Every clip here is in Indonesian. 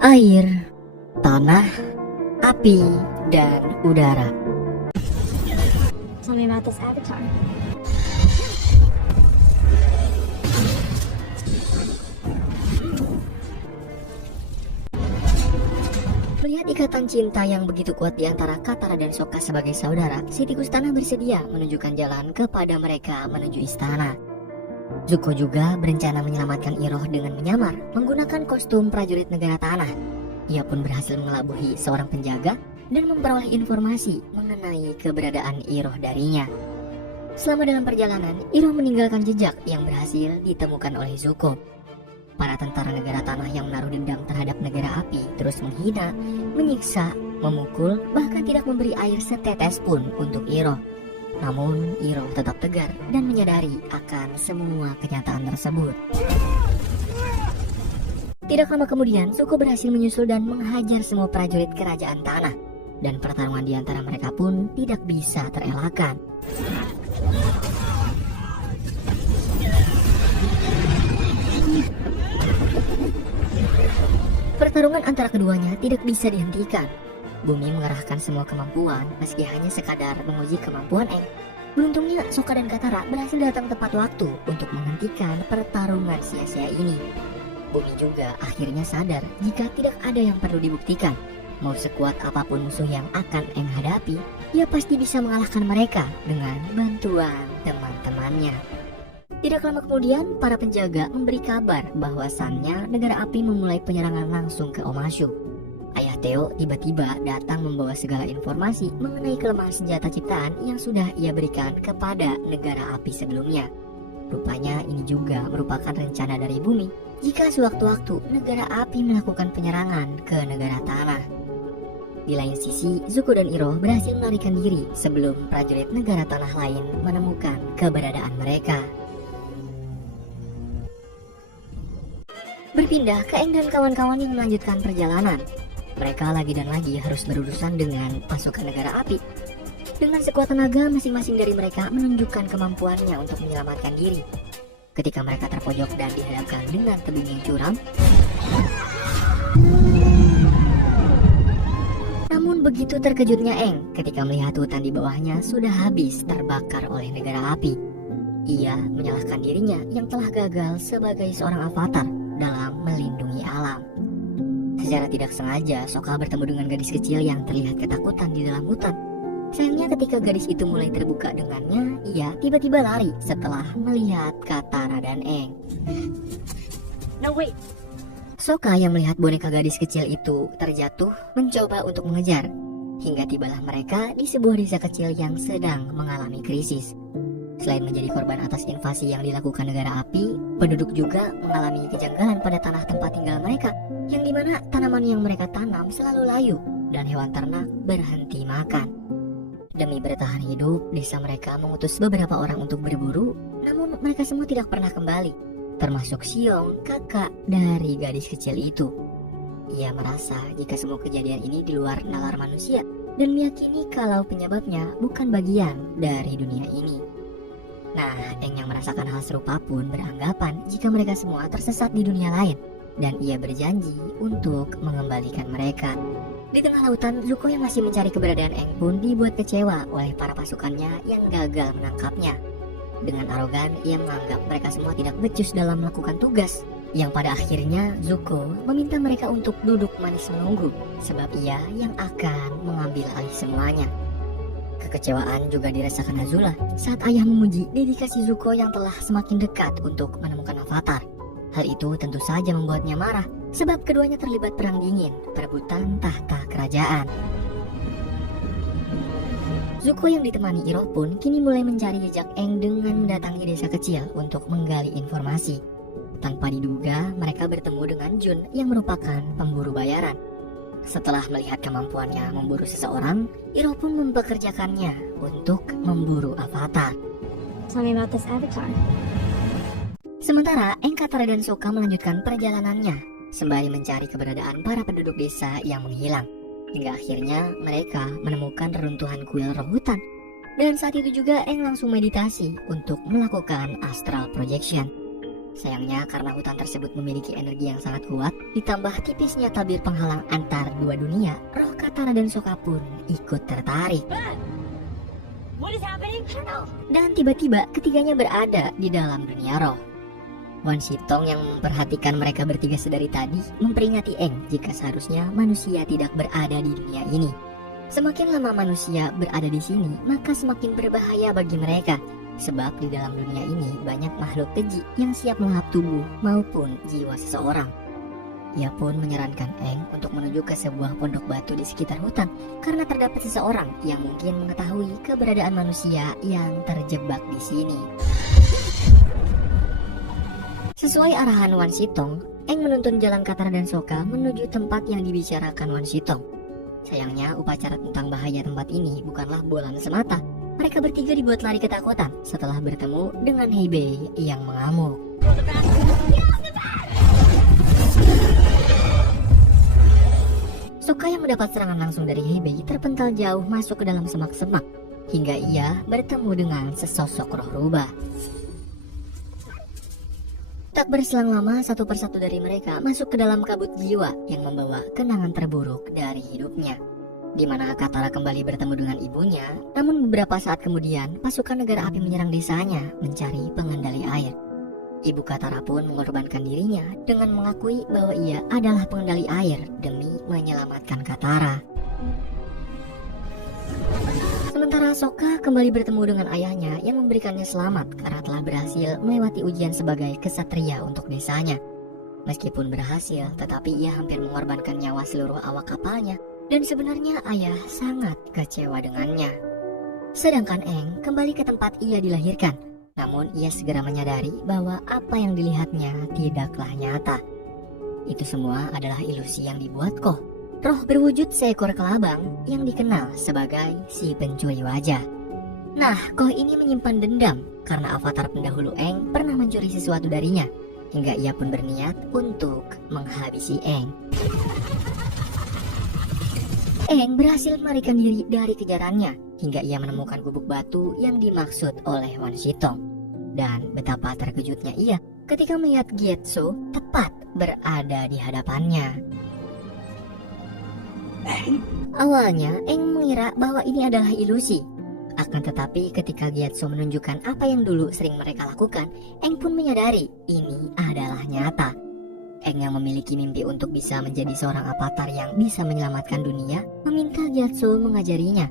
air, tanah, api, dan udara. Tell me about this avatar. Melihat ikatan cinta yang begitu kuat di antara Katara dan Sokka sebagai saudara, si tikus tanah bersedia menunjukkan jalan kepada mereka menuju istana. Zuko juga berencana menyelamatkan Iroh dengan menyamar menggunakan kostum prajurit negara tanah. Ia pun berhasil mengelabuhi seorang penjaga dan memperoleh informasi mengenai keberadaan Iroh darinya. Selama dalam perjalanan, Iroh meninggalkan jejak yang berhasil ditemukan oleh Zuko. Para tentara negara tanah yang menaruh dendam terhadap negara api terus menghina, menyiksa, memukul, bahkan tidak memberi air setetes pun untuk Iroh. Namun Iroh tetap tegar dan menyadari akan semua kenyataan tersebut. Tidak lama kemudian, Zuko berhasil menyusul dan menghajar semua prajurit kerajaan tanah, dan pertarungan di antara mereka pun tidak bisa terelakkan. Pertarungan antara keduanya tidak bisa dihentikan. Bumi mengerahkan semua kemampuan meski hanya sekadar menguji kemampuan Aang. Beruntungnya Sokka dan Katara berhasil datang tepat waktu untuk menghentikan pertarungan sia-sia ini. Bumi juga akhirnya sadar jika tidak ada yang perlu dibuktikan. Mau sekuat apapun musuh yang akan Aang hadapi, ia pasti bisa mengalahkan mereka dengan bantuan teman-temannya. Tidak lama kemudian, para penjaga memberi kabar bahwasannya negara api memulai penyerangan langsung ke Omashu. Ayah Theo tiba-tiba datang membawa segala informasi mengenai kelemahan senjata ciptaan yang sudah ia berikan kepada negara api sebelumnya. Rupanya ini juga merupakan rencana dari bumi jika sewaktu-waktu negara api melakukan penyerangan ke negara tanah. Di lain sisi, Zuko dan Iroh berhasil melarikan diri sebelum prajurit negara tanah lain menemukan keberadaan mereka. Berpindah ke Aang dan kawan-kawan yang melanjutkan perjalanan. Mereka lagi dan lagi harus berurusan dengan pasukan negara api. Dengan sekuat tenaga, masing-masing dari mereka menunjukkan kemampuannya untuk menyelamatkan diri. Ketika mereka terpojok dan dihadapkan dengan tebing yang curam, namun begitu terkejutnya Aang ketika melihat hutan di bawahnya sudah habis terbakar oleh negara api. Ia menyalahkan dirinya yang telah gagal sebagai seorang avatar dalam melindungi alam. Secara tidak sengaja, Sokka bertemu dengan gadis kecil yang terlihat ketakutan di dalam hutan. Sayangnya ketika gadis itu mulai terbuka dengannya, ia tiba-tiba lari setelah melihat Katara dan Aang. No wait. Sokka yang melihat boneka gadis kecil itu terjatuh mencoba untuk mengejar, hingga tibalah mereka di sebuah desa kecil yang sedang mengalami krisis. Selain menjadi korban atas invasi yang dilakukan negara api, penduduk juga mengalami kejanggalan pada tanah tempat tinggal mereka, yang dimana tanaman yang mereka tanam selalu layu dan hewan ternak berhenti makan. Demi bertahan hidup, desa mereka mengutus beberapa orang untuk berburu, namun mereka semua tidak pernah kembali, termasuk Xiong, kakak dari gadis kecil itu. Ia merasa jika semua kejadian ini di luar nalar manusia, dan meyakini kalau penyebabnya bukan bagian dari dunia ini. Nah, Aang yang merasakan hal serupa pun beranggapan jika mereka semua tersesat di dunia lain, dan ia berjanji untuk mengembalikan mereka. Di tengah lautan, Zuko yang masih mencari keberadaan Aang pun dibuat kecewa oleh para pasukannya yang gagal menangkapnya. Dengan arogan, ia menganggap mereka semua tidak becus dalam melakukan tugas, yang pada akhirnya Zuko meminta mereka untuk duduk manis menunggu, sebab ia yang akan mengambil alih semuanya. Kekecewaan juga dirasakan Azula saat ayah memuji dedikasi Zuko yang telah semakin dekat untuk menemukan avatar. Hal itu tentu saja membuatnya marah, sebab keduanya terlibat perang dingin, perebutan tahta kerajaan. Zuko yang ditemani Iroh pun kini mulai mencari jejak Aang dengan mendatangi desa kecil untuk menggali informasi. Tanpa diduga, mereka bertemu dengan Jun yang merupakan pemburu bayaran. Setelah melihat kemampuannya memburu seseorang, Iroh pun mempekerjakannya untuk memburu avatar. Tell me about this avatar. Sementara Aang, Katara dan Sokka melanjutkan perjalanannya sembari mencari keberadaan para penduduk desa yang menghilang. Hingga akhirnya mereka menemukan reruntuhan kuil roh hutan. Dan saat itu juga Aang langsung meditasi untuk melakukan astral projection. Sayangnya karena hutan tersebut memiliki energi yang sangat kuat, ditambah tipisnya tabir penghalang antar dua dunia, roh Katara dan Sokka pun ikut tertarik. What is happening? I don't know. Dan tiba-tiba ketiganya berada di dalam dunia roh. Wan Sitong yang memperhatikan mereka bertiga sedari tadi memperingati Aang jika seharusnya manusia tidak berada di dunia ini. Semakin lama manusia berada di sini, maka semakin berbahaya bagi mereka. Sebab di dalam dunia ini banyak makhluk keji yang siap melahap tubuh maupun jiwa seseorang. Ia pun menyarankan Aang untuk menuju ke sebuah pondok batu di sekitar hutan karena terdapat seseorang yang mungkin mengetahui keberadaan manusia yang terjebak di sini. Sesuai arahan Wan Sitong, Aang menuntun jalan Katara dan Sokka menuju tempat yang dibicarakan Wan Sitong. Sayangnya upacara tentang bahaya tempat ini bukanlah bualan semata. Mereka bertiga dibuat lari ketakutan setelah bertemu dengan Hebei yang mengamuk. Sokka yang mendapat serangan langsung dari Hebei terpental jauh masuk ke dalam semak-semak hingga ia bertemu dengan sesosok roh rubah. Tak berselang lama, satu persatu dari mereka masuk ke dalam kabut jiwa yang membawa kenangan terburuk dari hidupnya, di mana Katara kembali bertemu dengan ibunya. Namun beberapa saat kemudian pasukan negara api menyerang desanya mencari pengendali air. Ibu Katara pun mengorbankan dirinya dengan mengakui bahwa ia adalah pengendali air demi menyelamatkan Katara. Sementara Sokka kembali bertemu dengan ayahnya yang memberikannya selamat karena telah berhasil melewati ujian sebagai kesatria untuk desanya. Meskipun berhasil, tetapi ia hampir mengorbankan nyawa seluruh awak kapalnya. Dan sebenarnya ayah sangat kecewa dengannya. Sedangkan Aang kembali ke tempat ia dilahirkan. Namun ia segera menyadari bahwa apa yang dilihatnya tidaklah nyata. Itu semua adalah ilusi yang dibuat Koh, roh berwujud seekor kelabang yang dikenal sebagai si pencuri wajah. Nah, Koh ini menyimpan dendam karena avatar pendahulu Aang pernah mencuri sesuatu darinya, hingga ia pun berniat untuk menghabisi Aang. Aang berhasil melarikan diri dari kejarannya hingga ia menemukan gubuk batu yang dimaksud oleh Wan Sitong. Dan betapa terkejutnya ia ketika melihat Gyatso tepat berada di hadapannya. Awalnya Aang mengira bahwa ini adalah ilusi. Akan tetapi ketika Gyatso menunjukkan apa yang dulu sering mereka lakukan, Aang pun menyadari ini adalah nyata. Aang yang memiliki mimpi untuk bisa menjadi seorang avatar yang bisa menyelamatkan dunia, meminta Gyatso mengajarinya.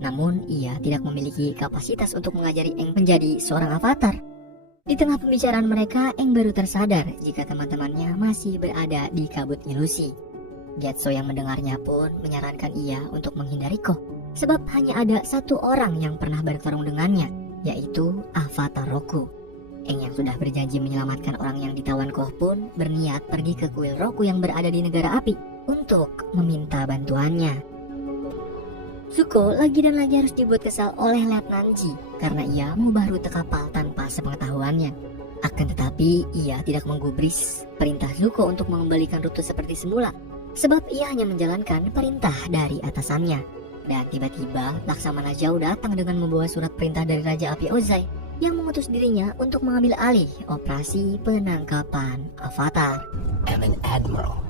Namun ia tidak memiliki kapasitas untuk mengajari Aang menjadi seorang avatar. Di tengah pembicaraan mereka, Aang baru tersadar jika teman-temannya masih berada di kabut ilusi. Gyatso yang mendengarnya pun menyarankan ia untuk menghindari Koh, sebab hanya ada satu orang yang pernah bertarung dengannya, yaitu Avatar Roku. Aang yang sudah berjanji menyelamatkan orang yang ditawan Koh pun berniat pergi ke kuil Roku yang berada di negara api untuk meminta bantuannya. Zuko lagi dan lagi harus dibuat kesal oleh Letnan Ji karena ia mengubah rute kapal tanpa sepengetahuannya. Akan tetapi ia tidak menggubris perintah Zuko untuk mengembalikan rute seperti semula, sebab ia hanya menjalankan perintah dari atasannya. Dan tiba-tiba Laksamana Zhao datang dengan membawa surat perintah dari Raja Api Ozai yang mengutus dirinya untuk mengambil alih operasi penangkapan Avatar. I'm an admiral.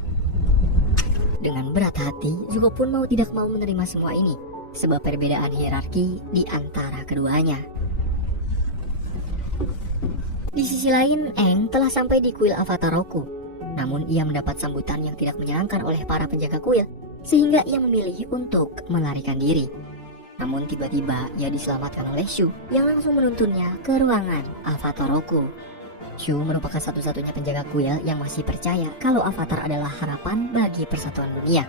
Dengan berat hati, Zuko pun mau tidak mau menerima semua ini, sebab perbedaan hierarki di antara keduanya. Di sisi lain, Aang telah sampai di kuil Avatar Roku. Namun ia mendapat sambutan yang tidak menyenangkan oleh para penjaga kuil, sehingga ia memilih untuk melarikan diri. Namun tiba-tiba ia diselamatkan oleh Shu yang langsung menuntunnya ke ruangan Avatar Roku. Shu merupakan satu-satunya penjaga kuil yang masih percaya kalau Avatar adalah harapan bagi persatuan dunia.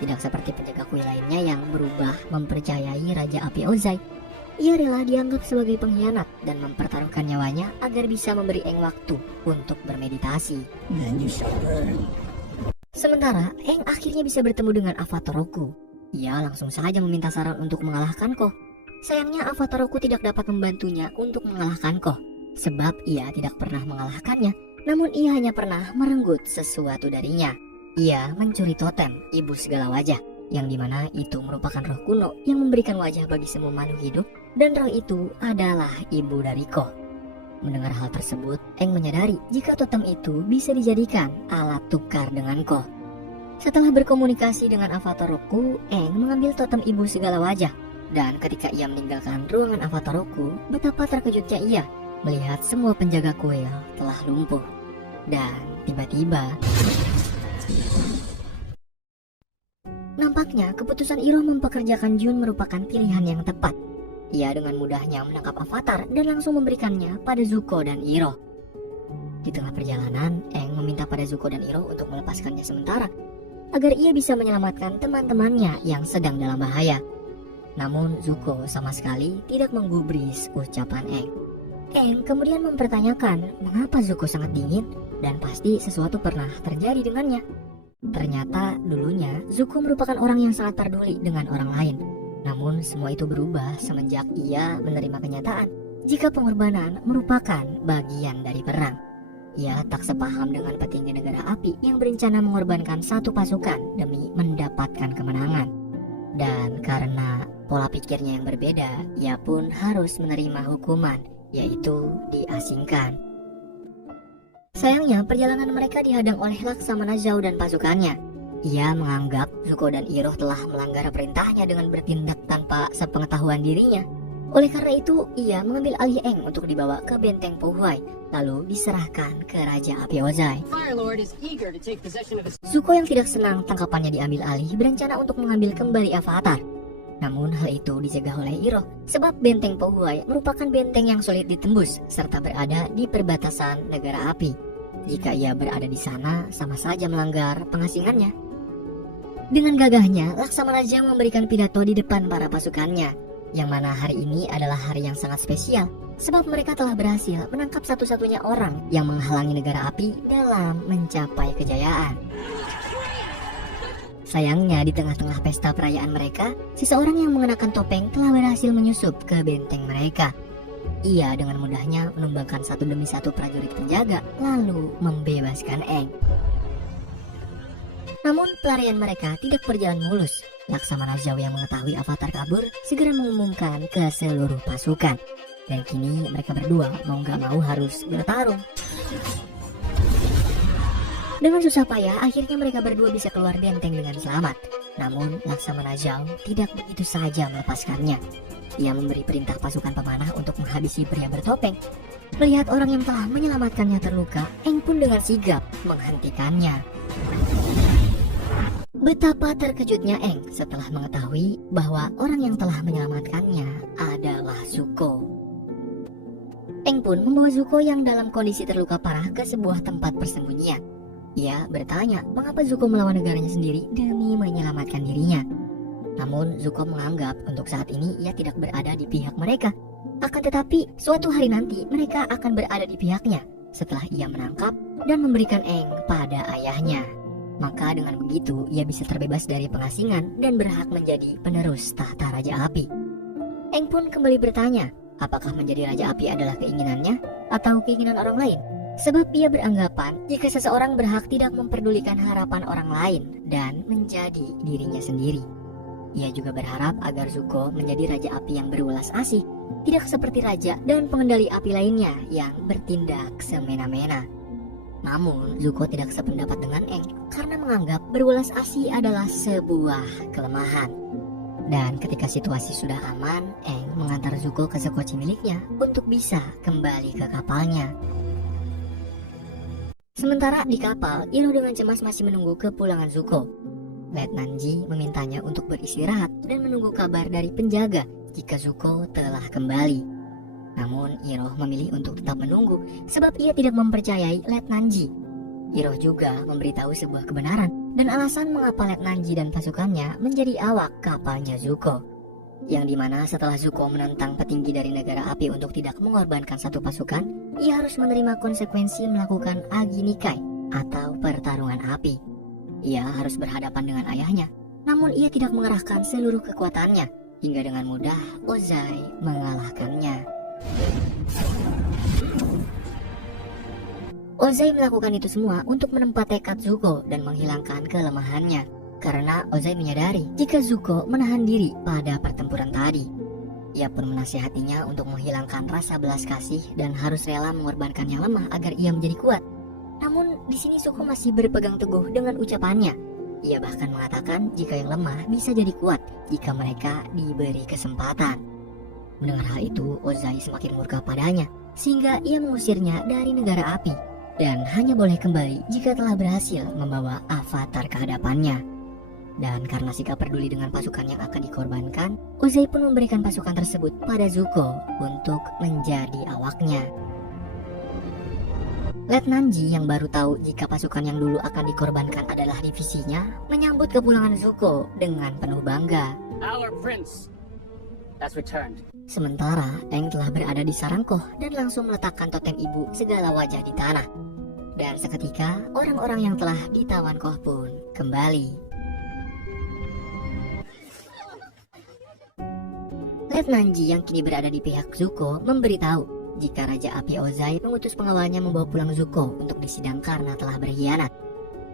Tidak seperti penjaga kuil lainnya yang berubah mempercayai Raja Api Ozai. Ia rela dianggap sebagai pengkhianat dan mempertaruhkan nyawanya agar bisa memberi Aang waktu untuk bermeditasi. Then you shall burn. Sementara Aang akhirnya bisa bertemu dengan Avatar Roku. Ia langsung saja meminta saran untuk mengalahkan Koh. Sayangnya Avatar Roku tidak dapat membantunya untuk mengalahkan Koh, sebab ia tidak pernah mengalahkannya. Namun ia hanya pernah merenggut sesuatu darinya. Ia mencuri totem ibu segala wajah, yang dimana itu merupakan roh kuno yang memberikan wajah bagi semua makhluk hidup, dan roh itu adalah ibu dari Koh. Mendengar hal tersebut, Aang menyadari jika totem itu bisa dijadikan alat tukar dengan Ko. Setelah berkomunikasi dengan avatar Roku, Aang mengambil totem ibu segala wajah. Dan ketika ia meninggalkan ruangan avatar Roku, betapa terkejutnya ia melihat semua penjaga kuil telah lumpuh. Dan tiba-tiba, nampaknya keputusan Iroh mempekerjakan Jun merupakan pilihan yang tepat. Ia dengan mudahnya menangkap avatar dan langsung memberikannya pada Zuko dan Iroh. Di tengah perjalanan, Aang meminta pada Zuko dan Iroh untuk melepaskannya sementara, agar ia bisa menyelamatkan teman-temannya yang sedang dalam bahaya. Namun Zuko sama sekali tidak menggubris ucapan Aang. Aang kemudian mempertanyakan mengapa Zuko sangat dingin dan pasti sesuatu pernah terjadi dengannya. Ternyata dulunya Zuko merupakan orang yang sangat peduli dengan orang lain. Namun semua itu berubah semenjak ia menerima kenyataan jika pengorbanan merupakan bagian dari perang. Ia tak sepaham dengan petinggi negara api yang berencana mengorbankan satu pasukan demi mendapatkan kemenangan. Dan karena pola pikirnya yang berbeda, ia pun harus menerima hukuman, yaitu diasingkan. Sayangnya perjalanan mereka dihadang oleh Laksamana Zhao dan pasukannya. Ia menganggap Zuko dan Iroh telah melanggar perintahnya dengan bertindak tanpa sepengetahuan dirinya. Oleh karena itu, ia mengambil alih Aang untuk dibawa ke benteng Pouhai, lalu diserahkan ke Raja Api Ozai. Zuko yang tidak senang tangkapannya diambil alih berencana untuk mengambil kembali Avatar. Namun hal itu dicegah oleh Iroh, sebab benteng Pouhai merupakan benteng yang sulit ditembus serta berada di perbatasan negara api. Jika ia berada di sana, sama saja melanggar pengasingannya. Dengan gagahnya, Laksamana Zhao memberikan pidato di depan para pasukannya, yang mana hari ini adalah hari yang sangat spesial, sebab mereka telah berhasil menangkap satu-satunya orang yang menghalangi negara api dalam mencapai kejayaan. Sayangnya di tengah-tengah pesta perayaan mereka, seseorang yang mengenakan topeng telah berhasil menyusup ke benteng mereka. Ia dengan mudahnya menumbangkan satu demi satu prajurit penjaga, lalu membebaskan Aang. Namun pelarian mereka tidak berjalan mulus. Laksamana Zhao yang mengetahui Avatar kabur segera mengumumkan ke seluruh pasukan. Dan kini mereka berdua mau gak mau harus bertarung. Dengan susah payah akhirnya mereka berdua bisa keluar benteng dengan selamat. Namun Laksamana Zhao tidak begitu saja melepaskannya. Ia memberi perintah pasukan pemanah untuk menghabisi pria bertopeng. Melihat orang yang telah menyelamatkannya terluka, Aang pun dengan sigap menghentikannya. Betapa terkejutnya Aang setelah mengetahui bahwa orang yang telah menyelamatkannya adalah Zuko. Aang pun membawa Zuko yang dalam kondisi terluka parah ke sebuah tempat persembunyian. Ia bertanya mengapa Zuko melawan negaranya sendiri demi menyelamatkan dirinya. Namun Zuko menganggap untuk saat ini ia tidak berada di pihak mereka. Akan tetapi suatu hari nanti mereka akan berada di pihaknya setelah ia menangkap dan memberikan Aang pada ayahnya. Maka dengan begitu ia bisa terbebas dari pengasingan dan berhak menjadi penerus tahta Raja Api. Aang pun kembali bertanya, apakah menjadi Raja Api adalah keinginannya atau keinginan orang lain? Sebab ia beranggapan jika seseorang berhak tidak memperdulikan harapan orang lain dan menjadi dirinya sendiri. Ia juga berharap agar Zuko menjadi Raja Api yang berulas asih, tidak seperti Raja dan pengendali api lainnya yang bertindak semena-mena. Namun Zuko tidak sependapat dengan Aang karena menganggap berulas asih adalah sebuah kelemahan. Dan ketika situasi sudah aman, Aang mengantar Zuko ke sekoci miliknya untuk bisa kembali ke kapalnya. Sementara di kapal, Iroh dengan cemas masih menunggu kepulangan Zuko. Letnan Ji memintanya untuk beristirahat dan menunggu kabar dari penjaga jika Zuko telah kembali. Namun Iroh memilih untuk tetap menunggu sebab ia tidak mempercayai Letnan Ji. Iroh juga memberitahu sebuah kebenaran dan alasan mengapa Letnan Ji dan pasukannya menjadi awak kapalnya Zuko. Yang dimana setelah Zuko menentang petinggi dari negara api untuk tidak mengorbankan satu pasukan, ia harus menerima konsekuensi melakukan Agi Nikai atau pertarungan api. Ia harus berhadapan dengan ayahnya, namun ia tidak mengerahkan seluruh kekuatannya hingga dengan mudah Ozai mengalahkannya. Ozai melakukan itu semua untuk menempa tekad Zuko dan menghilangkan kelemahannya, karena Ozai menyadari jika Zuko menahan diri pada pertempuran tadi. Ia pun menasihatinya untuk menghilangkan rasa belas kasih dan harus rela mengorbankan yang lemah agar ia menjadi kuat. Namun di sini Zuko masih berpegang teguh dengan ucapannya. Ia bahkan mengatakan jika yang lemah bisa jadi kuat jika mereka diberi kesempatan. Mendengar hal itu, Ozai semakin murka padanya, sehingga ia mengusirnya dari negara api dan hanya boleh kembali jika telah berhasil membawa avatar ke hadapannya. Dan karena sikap peduli dengan pasukan yang akan dikorbankan, Ozai pun memberikan pasukan tersebut pada Zuko untuk menjadi awaknya. Letnan Ji yang baru tahu jika pasukan yang dulu akan dikorbankan adalah divisinya, menyambut kepulangan Zuko dengan penuh bangga. Our prince has returned. Sementara Aang telah berada di sarangkoh dan langsung meletakkan totem ibu segala wajah di tanah. Dan seketika orang-orang yang telah ditawan Koh pun kembali. Letnan Ji yang kini berada di pihak Zuko memberitahu jika Raja Api Ozai mengutus pengawalnya membawa pulang Zuko untuk disidang karena telah berkhianat.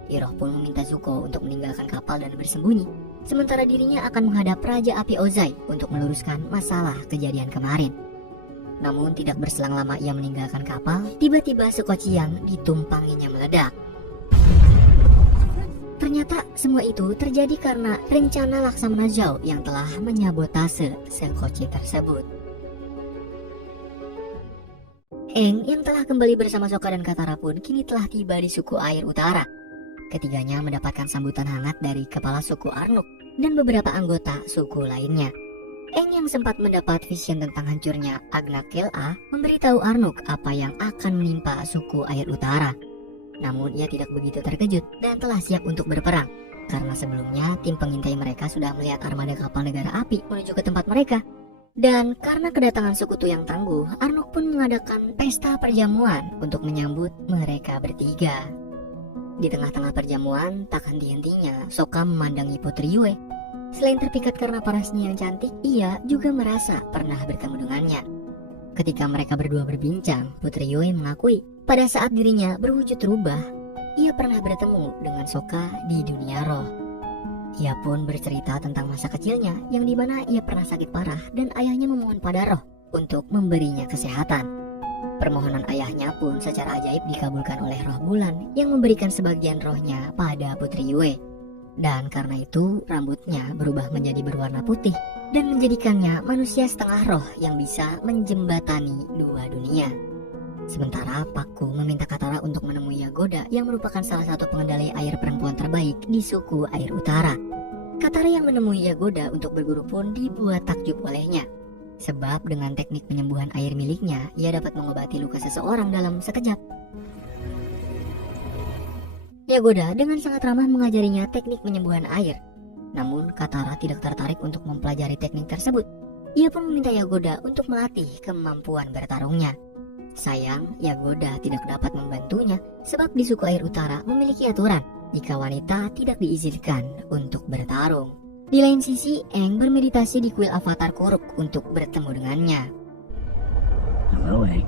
Iroh pun meminta Zuko untuk meninggalkan kapal dan bersembunyi, sementara dirinya akan menghadap Raja Api Ozai untuk meluruskan masalah kejadian kemarin. Namun tidak berselang lama ia meninggalkan kapal, tiba-tiba sekoci yang ditumpanginya meledak. Ternyata semua itu terjadi karena rencana Laksamana Zhao yang telah menyabotase sekoci tersebut. Aang yang telah kembali bersama Sokka dan Katara pun kini telah tiba di suku air utara. Ketiganya mendapatkan sambutan hangat dari kepala suku Arnuk dan beberapa anggota suku lainnya. Aang yang sempat mendapat vision tentang hancurnya Agnak Kela memberitahu Arnuk apa yang akan menimpa suku air utara. Namun ia tidak begitu terkejut dan telah siap untuk berperang, karena sebelumnya tim pengintai mereka sudah melihat armada kapal negara api menuju ke tempat mereka. Dan karena kedatangan sekutu yang tangguh, Arnuk pun mengadakan pesta perjamuan untuk menyambut mereka bertiga. Di tengah-tengah perjamuan, tak henti-hentinya Sokka memandangi Putri Yue. Selain terpikat karena parasnya yang cantik, ia juga merasa pernah bertemu dengannya. Ketika mereka berdua berbincang, Putri Yue mengakui pada saat dirinya berwujud rubah, ia pernah bertemu dengan Sokka di dunia roh. Ia pun bercerita tentang masa kecilnya yang dimana ia pernah sakit parah dan ayahnya memohon pada roh untuk memberinya kesehatan. Permohonan ayahnya pun secara ajaib dikabulkan oleh roh bulan yang memberikan sebagian rohnya pada Putri Yue. Dan karena itu rambutnya berubah menjadi berwarna putih dan menjadikannya manusia setengah roh yang bisa menjembatani dua dunia. Sementara Pakku meminta Katara untuk menemui Yagoda yang merupakan salah satu pengendali air perempuan terbaik di suku air utara. Katara yang menemui Yagoda untuk berguru pun dibuat takjub olehnya. Sebab dengan teknik penyembuhan air miliknya, ia dapat mengobati luka seseorang dalam sekejap. Yagoda dengan sangat ramah mengajarinya teknik penyembuhan air. Namun Katara tidak tertarik untuk mempelajari teknik tersebut. Ia pun meminta Yagoda untuk melatih kemampuan bertarungnya. Sayang, Yagoda tidak dapat membantunya sebab di suku air utara memiliki aturan jika wanita tidak diizinkan untuk bertarung. Di lain sisi, Aang bermeditasi di kuil avatar Kuruk untuk bertemu dengannya. Hello, Aang.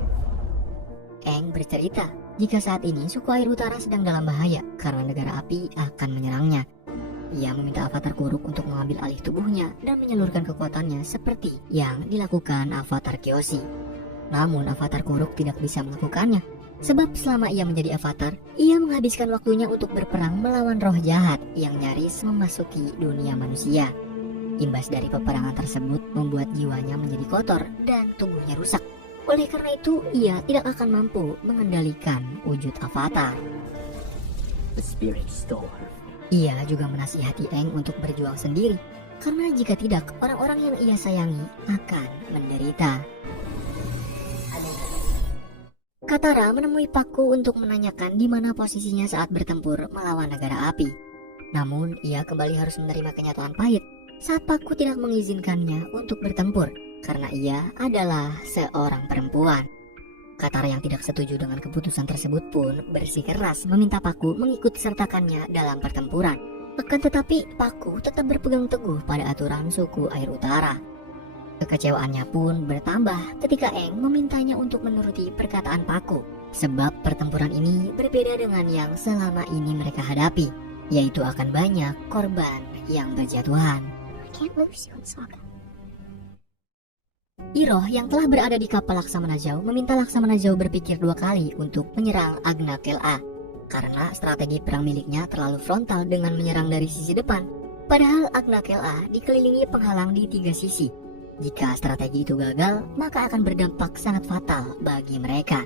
Aang bercerita jika saat ini suku air utara sedang dalam bahaya karena negara api akan menyerangnya. Ia meminta avatar Kuruk untuk mengambil alih tubuhnya dan menyalurkan kekuatannya seperti yang dilakukan avatar Kyoshi. Namun avatar Kuruk tidak bisa melakukannya, sebab selama ia menjadi avatar, ia menghabiskan waktunya untuk berperang melawan roh jahat yang nyaris memasuki dunia manusia. Imbas dari peperangan tersebut membuat jiwanya menjadi kotor dan tubuhnya rusak. Oleh karena itu, ia tidak akan mampu mengendalikan wujud avatar. The spirit stole her. Ia juga menasihati Aang untuk berjuang sendiri, karena jika tidak, orang-orang yang ia sayangi akan menderita. Katara menemui Pakku untuk menanyakan di mana posisinya saat bertempur melawan negara api. Namun, ia kembali harus menerima kenyataan pahit saat Pakku tidak mengizinkannya untuk bertempur karena ia adalah seorang perempuan. Katara yang tidak setuju dengan keputusan tersebut pun bersikeras meminta Pakku mengikut sertakannya dalam pertempuran. Akan tetapi, Pakku tetap berpegang teguh pada aturan suku air utara. Kekecewaannya pun bertambah ketika Aang memintanya untuk menuruti perkataan Pakku, sebab pertempuran ini berbeda dengan yang selama ini mereka hadapi, yaitu akan banyak korban yang berjatuhan. I can't lose you in Sokka. Iroh yang telah berada di kapal Laksamana Zhao meminta Laksamana Zhao berpikir 2 kali untuk menyerang Agna Kel-A karena strategi perang miliknya terlalu frontal dengan menyerang dari sisi depan. Padahal Agna Kel-A dikelilingi penghalang di 3 sisi. Jika strategi itu gagal, maka akan berdampak sangat fatal bagi mereka.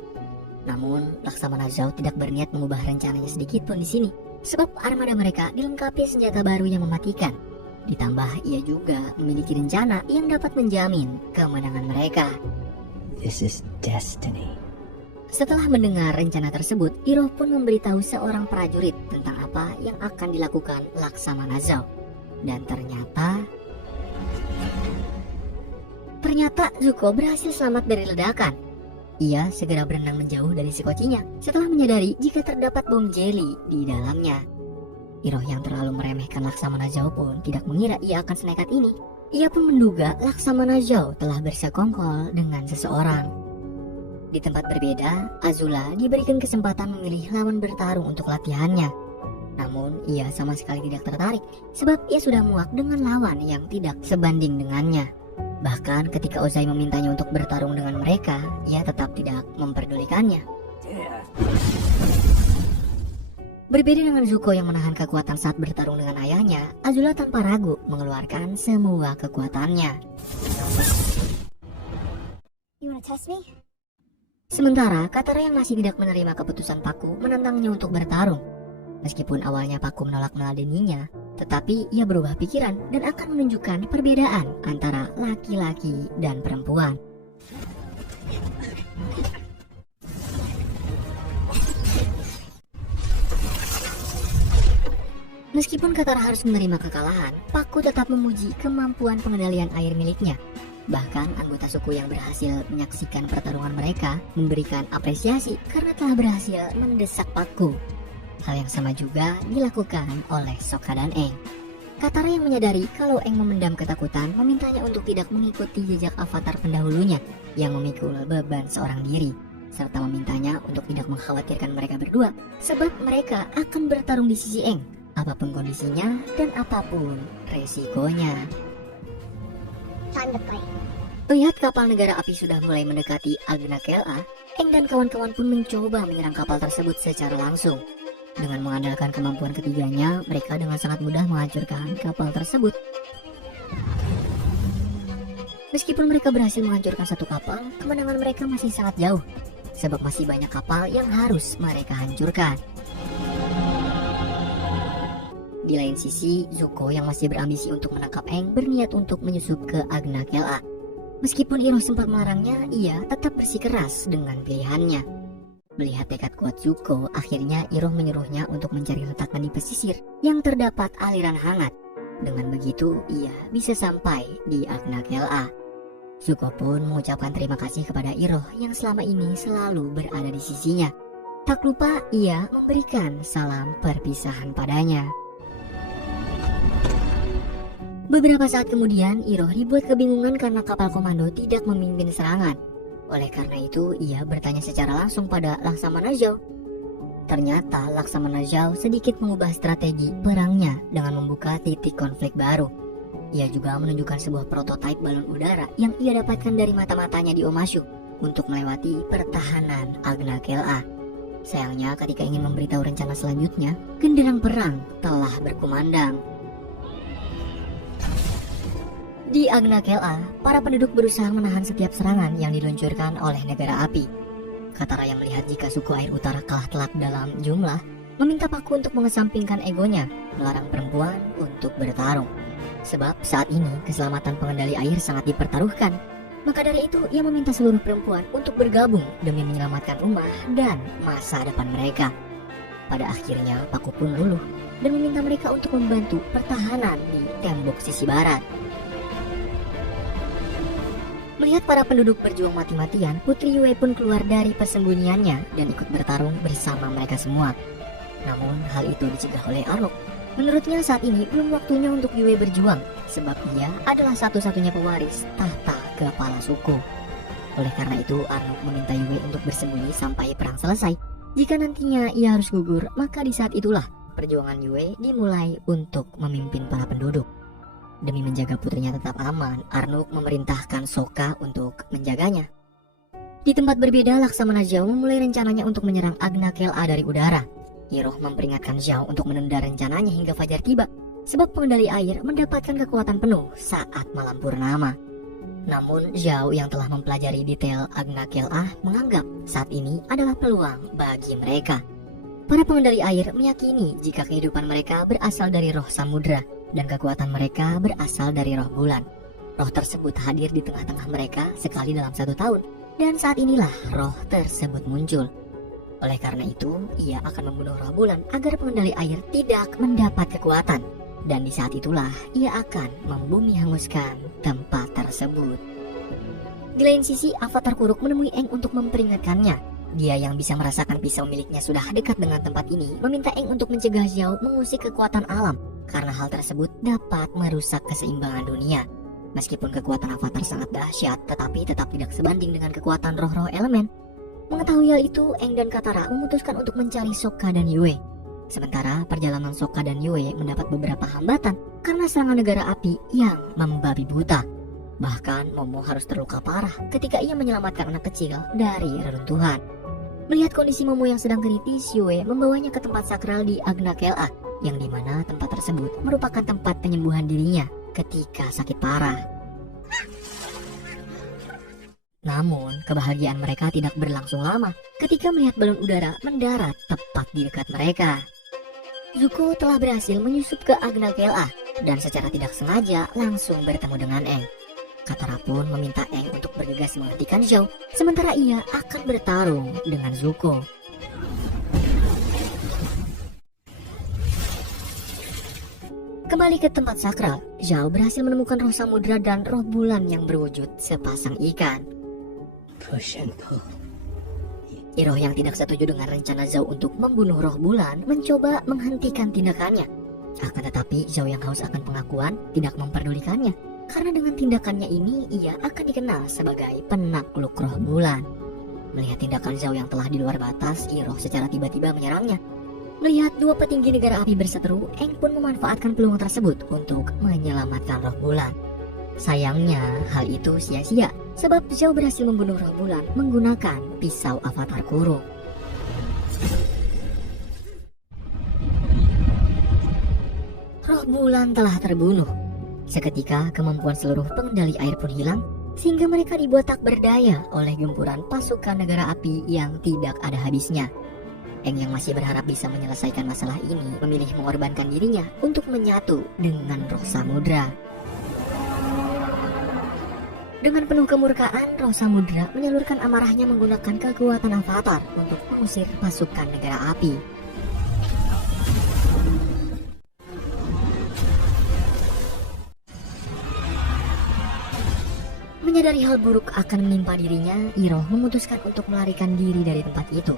Namun, Laksamana Zhao tidak berniat mengubah rencananya sedikit pun di sini, sebab armada mereka dilengkapi senjata baru yang mematikan. Ditambah ia juga memiliki rencana yang dapat menjamin kemenangan mereka. This is destiny. Setelah mendengar rencana tersebut, Iroh pun memberitahu seorang prajurit tentang apa yang akan dilakukan Laksamana Zhao. Dan ternyata Zuko berhasil selamat dari ledakan. Ia segera berenang menjauh dari sekocinya setelah menyadari jika terdapat bom jelly di dalamnya. Iroh yang terlalu meremehkan Laksamana Zhao pun tidak mengira ia akan senekat ini. Ia pun menduga Laksamana Zhao telah bersekongkol dengan seseorang. Di tempat berbeda, Azula diberikan kesempatan memilih lawan bertarung untuk latihannya. Namun ia sama sekali tidak tertarik sebab ia sudah muak dengan lawan yang tidak sebanding dengannya. Bahkan ketika Ozai memintanya untuk bertarung dengan mereka, ia tetap tidak memperdulikannya. Berbeda dengan Zuko yang menahan kekuatan saat bertarung dengan ayahnya, Azula tanpa ragu mengeluarkan semua kekuatannya. You wanna test me? Sementara Katara yang masih tidak menerima keputusan Pakku menantangnya untuk bertarung. Meskipun awalnya Pakku menolak meladeninya, tetapi ia berubah pikiran dan akan menunjukkan perbedaan antara laki-laki dan perempuan. Meskipun Katara harus menerima kekalahan, Pakku tetap memuji kemampuan pengendalian air miliknya. Bahkan anggota suku yang berhasil menyaksikan pertarungan mereka memberikan apresiasi karena telah berhasil mendesak Pakku. Hal yang sama juga dilakukan oleh Sokka dan Aang. Katara yang menyadari kalau Aang memendam ketakutan memintanya untuk tidak mengikuti jejak avatar pendahulunya yang memikul beban seorang diri, serta memintanya untuk tidak mengkhawatirkan mereka berdua sebab mereka akan bertarung di sisi Aang, apapun kondisinya dan apapun resikonya. Time to fight. Melihat kapal negara api sudah mulai mendekati Agna Kel-A, Aang dan kawan-kawan pun mencoba menyerang kapal tersebut secara langsung. Dengan mengandalkan kemampuan ketiganya, mereka dengan sangat mudah menghancurkan kapal tersebut. Meskipun mereka berhasil menghancurkan satu kapal, kemenangan mereka masih sangat jauh, sebab masih banyak kapal yang harus mereka hancurkan. Di lain sisi, Zuko yang masih berambisi untuk menangkap Aang berniat untuk menyusup ke Agna Kel-A. Meskipun Iroh sempat melarangnya, ia tetap bersikeras dengan pilihannya. Melihat tekad kuat Zuko, akhirnya Iroh menyuruhnya untuk mencari retakan di pesisir yang terdapat aliran hangat. Dengan begitu, ia bisa sampai di Agna Kel-A. Zuko pun mengucapkan terima kasih kepada Iroh yang selama ini selalu berada di sisinya. Tak lupa ia memberikan salam perpisahan padanya. Beberapa saat kemudian, Iroh dibuat kebingungan karena kapal komando tidak memimpin serangan. Oleh karena itu, ia bertanya secara langsung pada Laksamana Zhao. Ternyata Laksamana Zhao sedikit mengubah strategi perangnya dengan membuka titik konflik baru. Ia juga menunjukkan sebuah prototipe balon udara yang ia dapatkan dari mata-matanya di Omashu untuk melewati pertahanan Agna Kel-A. Sayangnya ketika ingin memberitahu rencana selanjutnya, genderang perang telah berkumandang. Di Agna Kel-A, para penduduk berusaha menahan setiap serangan yang diluncurkan oleh negara api. Katara yang melihat jika suku air utara kalah telak dalam jumlah, meminta Pakku untuk mengesampingkan egonya, melarang perempuan untuk bertarung. Sebab saat ini keselamatan pengendali air sangat dipertaruhkan. Maka dari itu ia meminta seluruh perempuan untuk bergabung demi menyelamatkan rumah dan masa depan mereka. Pada akhirnya Pakku pun luluh dan meminta mereka untuk membantu pertahanan di tembok sisi barat. Melihat para penduduk berjuang mati-matian, Putri Yue pun keluar dari persembunyiannya dan ikut bertarung bersama mereka semua. Namun hal itu dicegah oleh Arlong. Menurutnya saat ini belum waktunya untuk Yue berjuang, sebab ia adalah satu-satunya pewaris tahta kepala suku. Oleh karena itu Arlong meminta Yue untuk bersembunyi sampai perang selesai. Jika nantinya ia harus gugur, maka di saat itulah perjuangan Yue dimulai untuk memimpin para penduduk. Demi menjaga putrinya tetap aman, Arnuk memerintahkan Sokka untuk menjaganya. Di tempat berbeda, Laksamana Zhao memulai rencananya untuk menyerang Agnakel-A dari udara. Iroh memperingatkan Zhao untuk menunda rencananya hingga fajar tiba, sebab pengendali air mendapatkan kekuatan penuh saat malam purnama. Namun Zhao yang telah mempelajari detail Agnakel-A menganggap saat ini adalah peluang bagi mereka. Para pengendali air meyakini jika kehidupan mereka berasal dari roh samudra dan kekuatan mereka berasal dari roh bulan. Roh tersebut hadir di tengah-tengah mereka sekali dalam 1 tahun, dan saat inilah roh tersebut muncul. Oleh karena itu, ia akan membunuh roh bulan agar pengendali air tidak mendapat kekuatan. Dan di saat itulah ia akan membumi hanguskan tempat tersebut. Di lain sisi, Avatar Kuruk menemui Aang untuk memperingatkannya. Dia yang bisa merasakan pisau miliknya sudah dekat dengan tempat ini meminta Aang untuk mencegah Zhao mengusik kekuatan alam, karena hal tersebut dapat merusak keseimbangan dunia. Meskipun kekuatan Avatar sangat dahsyat, tetapi tetap tidak sebanding dengan kekuatan roh-roh elemen. Mengetahui hal itu, Aang dan Katara memutuskan untuk mencari Sokka dan Yue. Sementara perjalanan Sokka dan Yue mendapat beberapa hambatan karena serangan negara api yang membabi buta. Bahkan Momo harus terluka parah ketika ia menyelamatkan anak kecil dari reruntuhan. Melihat kondisi Momo yang sedang kritis, Yue membawanya ke tempat sakral di Agnakel-A, yang dimana tempat tersebut merupakan tempat penyembuhan dirinya ketika sakit parah. Namun, kebahagiaan mereka tidak berlangsung lama ketika melihat balon udara mendarat tepat di dekat mereka. Zuko telah berhasil menyusup ke Agnakel-A dan secara tidak sengaja langsung bertemu dengan Aang. Katara pun meminta Aang untuk bergegas menghentikan Zhao, sementara ia akan bertarung dengan Zuko. Kembali ke tempat sakral, Zhao berhasil menemukan roh samudra dan roh bulan yang berwujud sepasang ikan. Push and pull. Iroh yang tidak setuju dengan rencana Zhao untuk membunuh roh bulan mencoba menghentikan tindakannya. Akan tetapi Zhao yang haus akan pengakuan tidak memperdulikannya, karena dengan tindakannya ini ia akan dikenal sebagai penakluk roh bulan. Melihat tindakan Zhao yang telah di luar batas, Iroh secara tiba-tiba menyerangnya. Melihat dua petinggi negara api berseteru, Aang pun memanfaatkan peluang tersebut untuk menyelamatkan roh bulan. Sayangnya hal itu sia-sia, sebab Zhao berhasil membunuh roh bulan menggunakan pisau Avatar Kuruk. Roh bulan telah terbunuh. Seketika kemampuan seluruh pengendali air pun hilang, sehingga mereka dibuat tak berdaya oleh gempuran pasukan negara api yang tidak ada habisnya. Aang yang masih berharap bisa menyelesaikan masalah ini memilih mengorbankan dirinya untuk menyatu dengan roh samudra. Dengan penuh kemurkaan, roh samudra menyalurkan amarahnya menggunakan kekuatan Avatar untuk mengusir pasukan negara api. Menyadari hal buruk akan menimpa dirinya, Iroh memutuskan untuk melarikan diri dari tempat itu.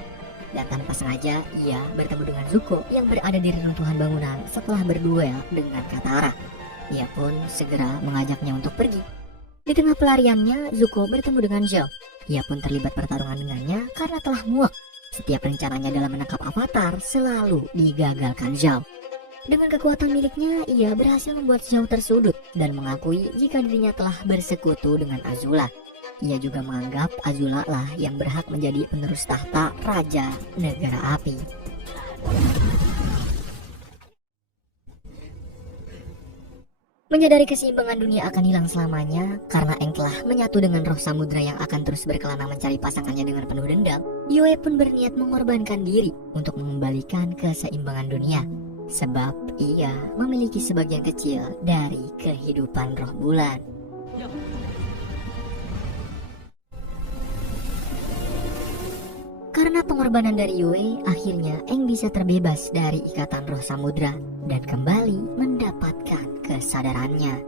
Dan tanpa sengaja, ia bertemu dengan Zuko yang berada di reruntuhan bangunan setelah berduel dengan Katara. Ia pun segera mengajaknya untuk pergi. Di tengah pelariannya, Zuko bertemu dengan Zhao. Ia pun terlibat pertarungan dengannya karena telah muak. Setiap rencananya dalam menangkap Avatar selalu digagalkan Zhao. Dengan kekuatan miliknya, ia berhasil membuat Zhao tersudut dan mengakui jika dirinya telah bersekutu dengan Azula. Ia juga menganggap Azula lah yang berhak menjadi penerus tahta Raja Negara Api. Menyadari keseimbangan dunia akan hilang selamanya karena Aang telah menyatu dengan roh samudra yang akan terus berkelana mencari pasangannya dengan penuh dendam, Yue pun berniat mengorbankan diri untuk mengembalikan keseimbangan dunia. Sebab ia memiliki sebagian kecil dari kehidupan roh bulan. Karena pengorbanan dari Yue, akhirnya Aang bisa terbebas dari ikatan roh samudra dan kembali mendapatkan kesadarannya.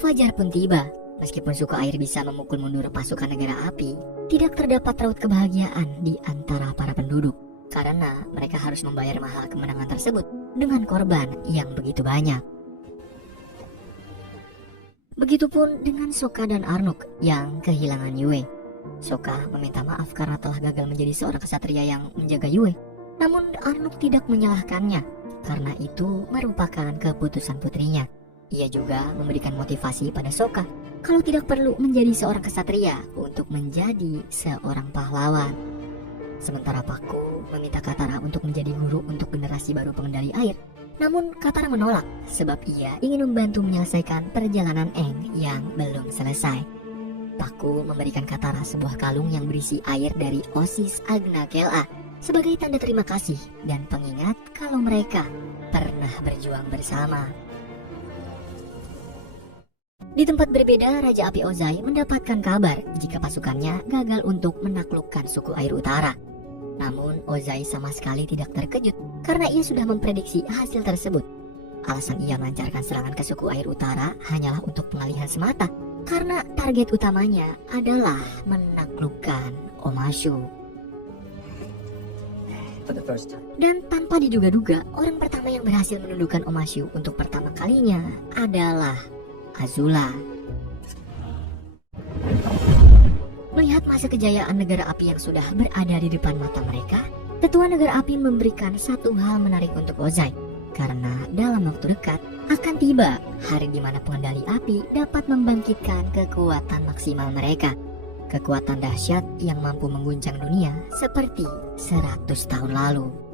Fajar pun tiba. Meskipun suku air bisa memukul mundur pasukan negara api, tidak terdapat raut kebahagiaan di antara para penduduk, karena mereka harus membayar mahal kemenangan tersebut dengan korban yang begitu banyak. Begitupun dengan Sokka dan Arnuk yang kehilangan Yue. Sokka meminta maaf karena telah gagal menjadi seorang kesatria yang menjaga Yue. Namun Arnuk tidak menyalahkannya, karena itu merupakan keputusan putrinya. Ia juga memberikan motivasi pada Sokka kalau tidak perlu menjadi seorang kesatria untuk menjadi seorang pahlawan. Sementara Pakku meminta Katara untuk menjadi guru untuk generasi baru pengendali air. Namun Katara menolak sebab ia ingin membantu menyelesaikan perjalanan Aang yang belum selesai. Pakku memberikan Katara sebuah kalung yang berisi air dari Osis Agna Kela sebagai tanda terima kasih dan pengingat kalau mereka pernah berjuang bersama. Di tempat berbeda, Raja Api Ozai mendapatkan kabar jika pasukannya gagal untuk menaklukkan suku air utara. Namun Ozai sama sekali tidak terkejut karena ia sudah memprediksi hasil tersebut. Alasan ia melancarkan serangan ke suku air utara hanyalah untuk pengalihan semata, karena target utamanya adalah menaklukkan Omashu. For the first time. Dan tanpa diduga-duga, orang pertama yang berhasil menundukkan Omashu untuk pertama kalinya adalah Azula. Melihat masa kejayaan negara api yang sudah berada di depan mata mereka, Tetua Negara Api memberikan satu hal menarik untuk Ozai, karena dalam waktu dekat akan tiba hari di mana pengendali api dapat membangkitkan kekuatan maksimal mereka. Kekuatan dahsyat yang mampu mengguncang dunia seperti 100 tahun lalu.